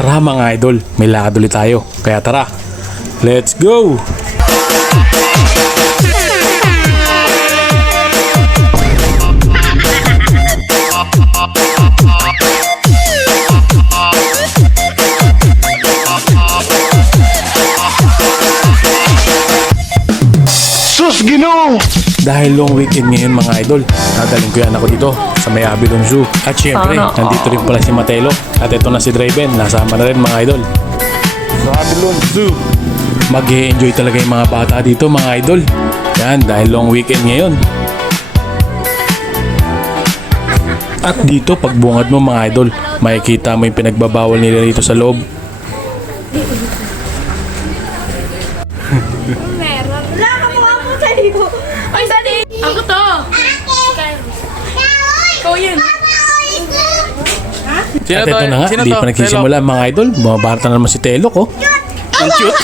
Tara mga idol, may lakad ulit tayo. Kaya tara, let's go! Sus, Ginoo! Dahil long weekend ngayon mga idol, nadaling ko yan ako dito sa may Abilon Zoo. At syempre, nandito rin pala si Matelo. At ito na si Draven, nasama na rin mga idol. Sa Abilon Zoo. Mag-e-enjoy talaga yung mga bata dito mga idol. Yan, dahil long weekend ngayon. At dito, pagbungad mo mga idol, makikita mo yung pinagbabawal nila dito sa loob. Meron. Wala ka mukha mo sa libo. Ay, sali! Ako to! Ikaw yun. At ito na nga, di pa nagsisimula mga idol. Bumabarta na naman si Telok oh. Ang cute!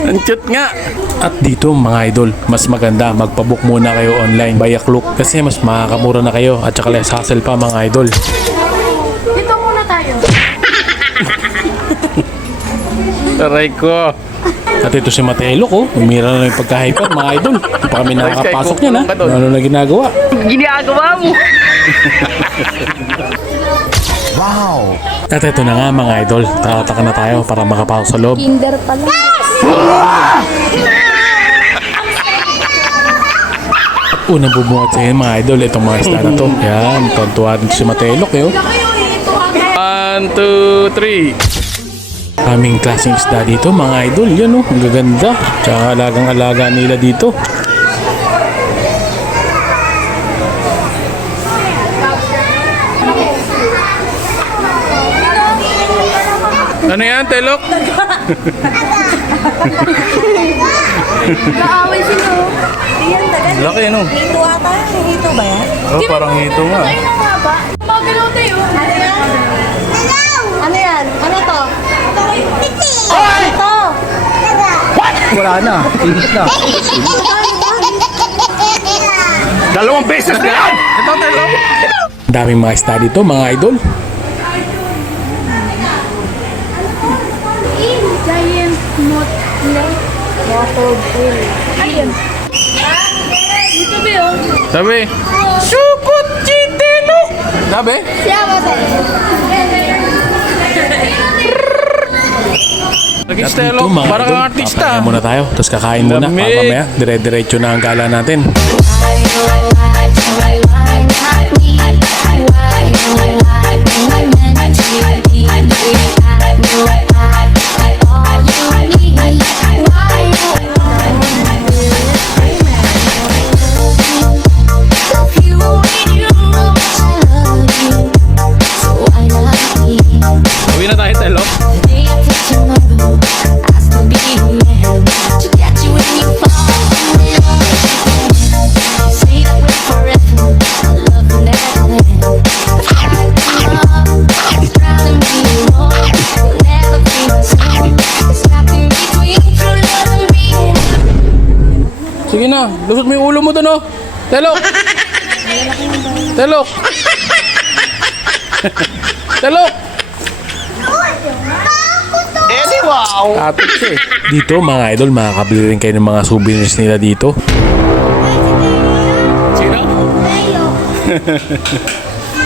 Ang cute nga! At dito mga idol, mas maganda magpabook muna kayo online by Klook kasi mas makakamura na kayo at saka less hassle pa mga idol. Dito muna tayo. Aray ko! At ito si Matelo ko, umira na yung pagka-hyper mga idol. Hindi pa kami nakakapasok niyan ha. Ano na ginagawa? Ginagawa mo. Wow! At ito na nga mga idol, tataka na tayo para makapasok sa loob. Kinder pala. Unang bubungad sa inyo mga idol, itong mga isda na to. Yan, tontuwa din si Matelok eh. 1, 2, 3. Kaming klaseng isda dito mga idol. Yan oh, ang gaganda. Tsaka alagang-alaga nila dito. Ano yan, Telok? Kaaway sila. Iyan, tagal. Laki no? Hito ata. Hito ba yan? Oh, parang hito nga. Ayun ang haba. Magalaw tayo. Ano yan? Ano yan? Ano to? Ito. Wala na. Inis na. Dalawang beses na yan! Ito, Telok! Daming mga isda dito mga idol. Giant water pool. Ayun. Dito ba yun? Sabi. Sukot Chitelo! Sabi? Siya ba tayo? At dito mga parang idol, artista. papahinga muna tayo. Tapos kakain muna. Lamig. Para mamaya, dire-diretso na ang gala natin. Uwi na tayo, Telok. Sige na, lusot mo yung ulo mo doon, oh. Telok! Telok! Telok! Edi, wow! Atik siya eh. Dito mga idol, makakabili rin kayo ng mga souvenirs nila dito. Sino?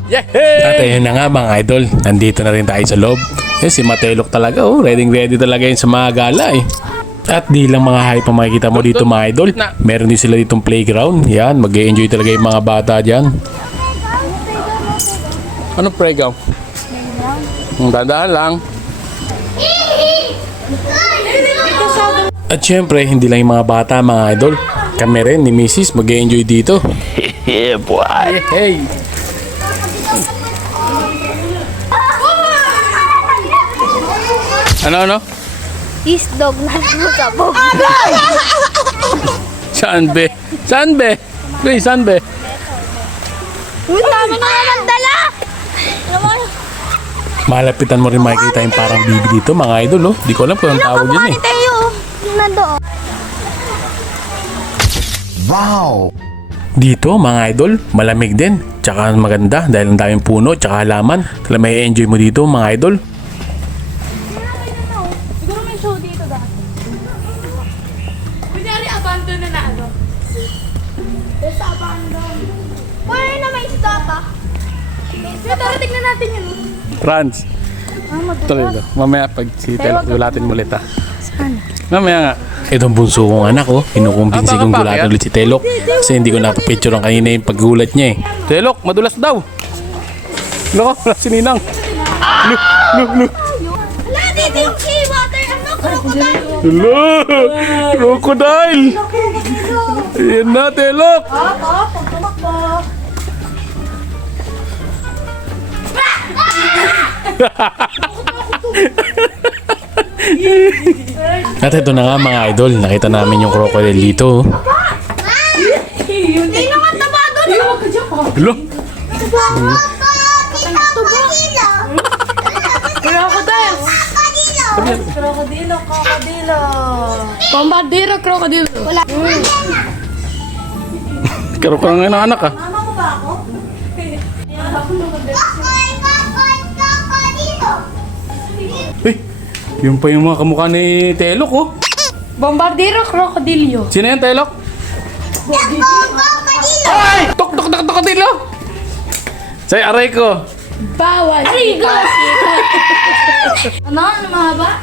Yehey! At ayun na nga mga idol, nandito na rin tayo sa loob. Eh, si Matelok talaga, oh. Ready talaga yun sa mga gala eh. At di lang mga hype ang makikita mo dito mga idol. Meron din sila ditong playground. Yan, mag-e-enjoy talaga yung mga bata dyan. Anong playground? Dadaan lang. At syempre, hindi lang yung mga bata mga idol. Kami rin ni Mrs. mag-e-enjoy dito. Yeah, boy! Hey! Ano? Isdog na sabog. Saan be? Saan be? Uy, saan be? Uy, tama na naman dala. Malapitan mo rin makikita yung parang bibi dito mga idol oh. Di ko alam kung anong tawag yun eh. Tayo. Nandoon. Wow! Dito mga idol, malamig din. Tsaka maganda dahil ang daming puno tsaka halaman. Kaya may enjoy mo dito mga idol. Tara, tignan natin yun. Franz. Tuloy daw. Mamaya pag si Telok, gulatin mo ulit ha. Saan? Mamaya nga. Itong bunso kong anak ko, kinukumbinsi kong gulatin ulit si Telok. Kasi hindi ko napapicture ang kanina yung paggulat niya eh. Telok, madulas daw. Loko, wala si Ninang. Wala, dito yung seawater. Ano? Crocodile. Hello! Crocodile! Ayan na, Telok! Pag tumakbo. At ito na nga mga idol, nakita namin yung crocodile dito. Hindi naman taba doon. Huwag ka dyan. Hello? Crocodile. Krokodilo. Bombardiro, krokodilo. Wala. Karo ka nga ng anak ah. Mama mo ba ako? Uy, yung pa yung mga kamukha ni Telok oh. Bombardiro, krokodilyo. Sino yan, Telok? Ay! Tok, Dilo! Say, aray ko. Bawal. Arigo. Ano? Ano mahaba?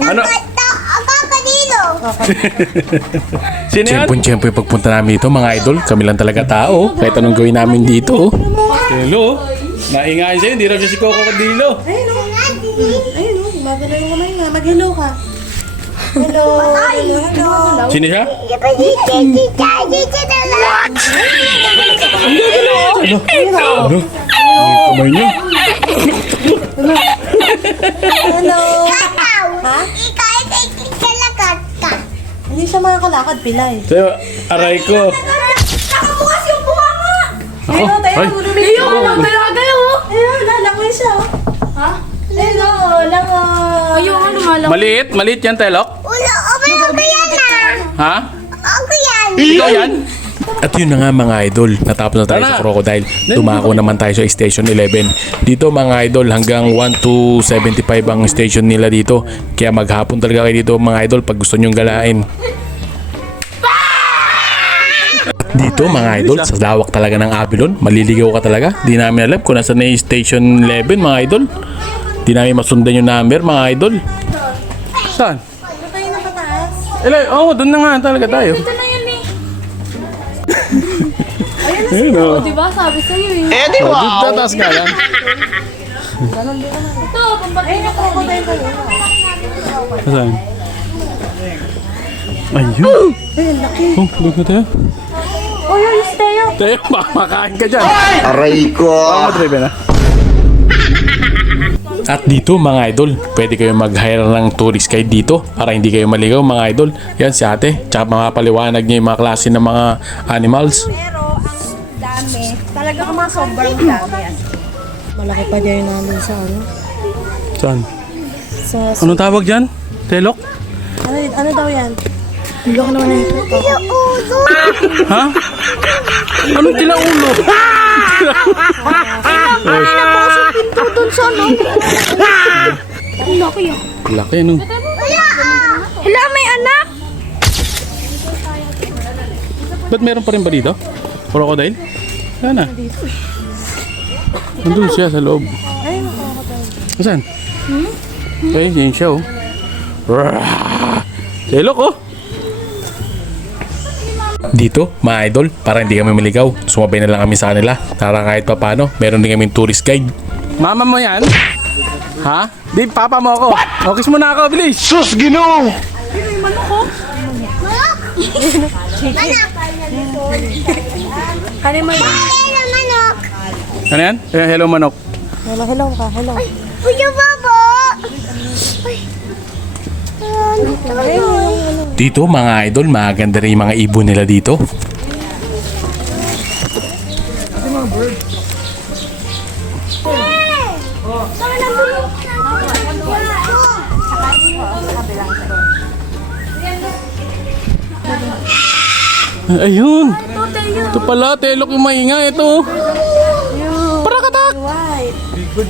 Ano? Sino yan? Siyempre yung pagpunta namin dito mga idol, kami lang talaga tao. Kahit anong gawin namin dito. Hello? Naingayin sa'yo, hindi raw siya si Coco Cadillo. Ayun o, magalaw yung kamay nga. Mag-hello ka. Hello. Sino siya? Ano? Ang kamay niya. Hello. Hindi siya makakalakad, pilay. Sa'yo, aray ko. Nakabukas yung buha mo. Ako? Ay, Ayun, talaga yun. Ayun, lalangoy siya. Ha? Ayun, langoy. Ayun, ano malang. maliit yan, Telok? Ha? Ikaw yan? At yun na nga mga idol, natapos na tayo sa Crocodile. Tumako naman tayo sa Station 11. Dito mga idol, hanggang 1 to 75 ang station nila dito. Kaya maghapon talaga kayo dito mga idol pag gusto nyong galain. Dito mga idol, sa lawak talaga ng Avilon, maliligaw ka talaga. Di namin alam kung nasa na yung Station 11 mga idol. Di namin masundan yung number mga idol. Saan? Ano tayo nakataas? Doon na nga talaga tayo. Ito na yun eh. Ayun o. O, diba? Sabi sa'yo eh. Dito, taas nga lang. Ito, bombardiro, krokodilo. Saan? Ayun. Ayun, laki. Oh, doon na tayo. Oh, yun, Teo. Tayo, makain ka dyan. Aray ko! Madribe na. At dito mga idol, pwede kayo mag-hire ng tourist guide dito para hindi kayo maligaw mga idol. Yan si ate, tsaka mapapaliwanag niya yung mga klase ng mga animals. Pero, ang dami. Talaga ka mga sobrang dami. Malaki pa dyan namin sa ano. Saan? Sa, Anong tawag dyan? Telok? ano daw yan? Hindi ko naman nakikita. Ha? Anong tilaulo? Pinto dun sa ano. Ang laki ah. Laki no? Hala, may anak. Ba't meron pa rin ba dito? Crocodile? Yan na. Nandun siya sa loob. Saan? Ay, yun siya oh. Rah! Telok oh! Dito, mga idol, para hindi kami maligaw, sumabay na lang kami sa kanila. Para kahit pa paano, meron din kaming tourist guide. Mama mo yan? Ha? Di, papa mo ako. O, kiss mo na ako, bilis. Sus, Ginoo! Kanin mo yun. Ano yan? Hello, manok. Hello ka, hello. Dito, mga idol, maganda rin yung mga ibon nila dito. Ayun! Ito pala, Telok yung maingay. Ito. Parakatak! White. Upo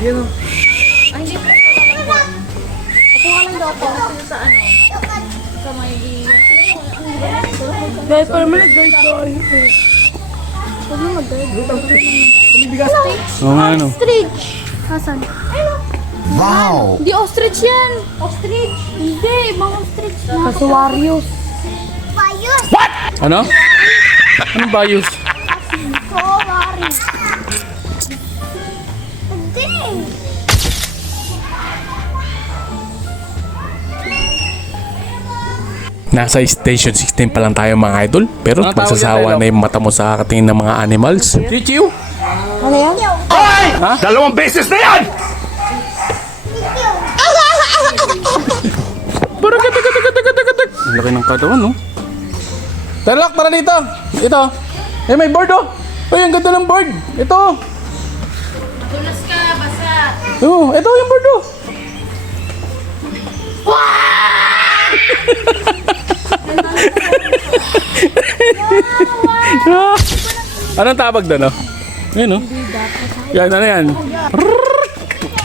ka lang daw po. Sa ano? Dahil para malagay ko. Huwag na mag-guide. Oo nga, ano. Ostrich. Hasan. Wow! Hindi ostrich yan. Ostrich? Hindi, ibang ostrich na. Kasuarius. Bayus. Ano? Anong bayos? Kasuarius. Hindi. Nasa station 16 pa lang tayo mga idol. Pero Ano tawag magsasawa yan, na yung mata mo sa kakatingin ng mga animals. Chichiw! Ano yan? Hoy! Dalawang beses na yan! Ang laki ng katawan, no? Telok, tara dito! Ito! Eh, may board, oh! Ay, ang ganda ng board! Ito! Tulas ka, basa. Oh, ito yung board, oh! Anong tawag doon, oh? Ayun, oh. Yan, ano yan?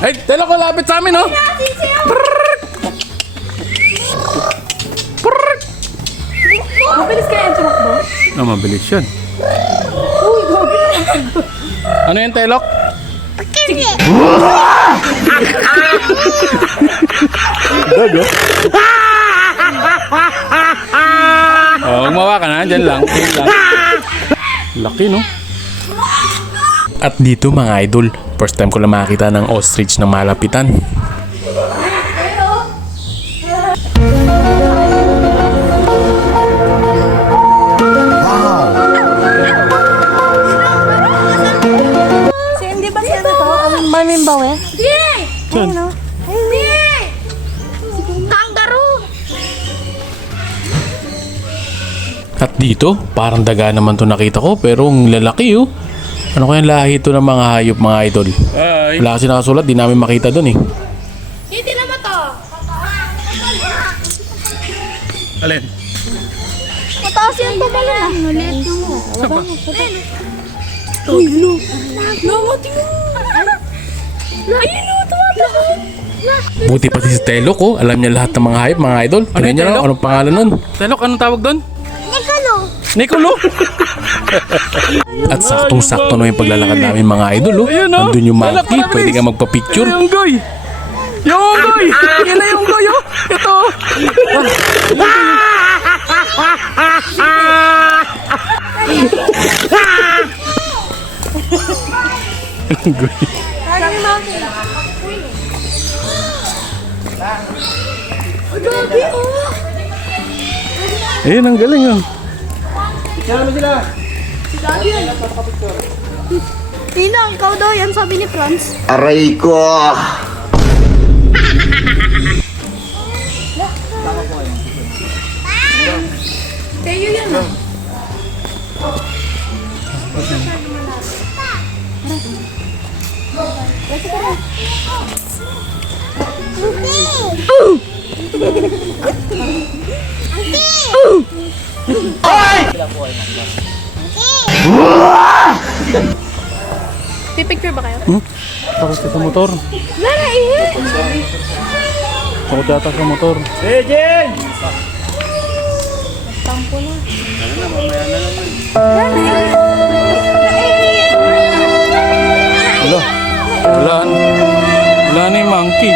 Ay, Telok, malapit sa amin, oh! Mabilis kaya yung tumakbo? Oh, mabilis yun. Ano yan, Telok? Dago. Oh, gumawa ka na. Diyan lang. Diyan lang. Laki, no? At dito, mga idol, first time ko lang makakita ng ostrich na malapitan. Hindi ba siya na to? Ang mamimbawe? Di! Ayun o. Di! Kangaroo! At dito, parang daga naman to nakita ko, pero ang lalaki, oh. Ano kaya lahi ito ng mga hayop, mga idol? Wala kasi nakasulat, di namin makita dun, eh. Hindi naman to. Alin? Mataas yan pa pala. Maliit mo. Uy, lo. Namati mo. Ayun o, tumatakot. Buti pati si Telok, oh. Alam niya lahat ng mga hayop, mga idol. Tingnan niya lang anong pangalan nun. Telok, anong tawag doon? Nicolo. At saktong-sakto na yung paglalakad namin, mga idol, oh. Andun yung monkey, pwede ka magpa-picture. Yung goy! Yung goy! Yan na yung goy, oh! Ito! Ayun, ang galing, oh. Tinang, ikaw daw yan sabi ni Franz. Aray ko! Tayo yan ah. Pipicture ba kayo? Takot ka sa motor. Lara, ihe! Takot yata sa motor. Hey, Jen! Wala. Wala na yung monkey.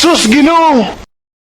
Sus, Ginoo!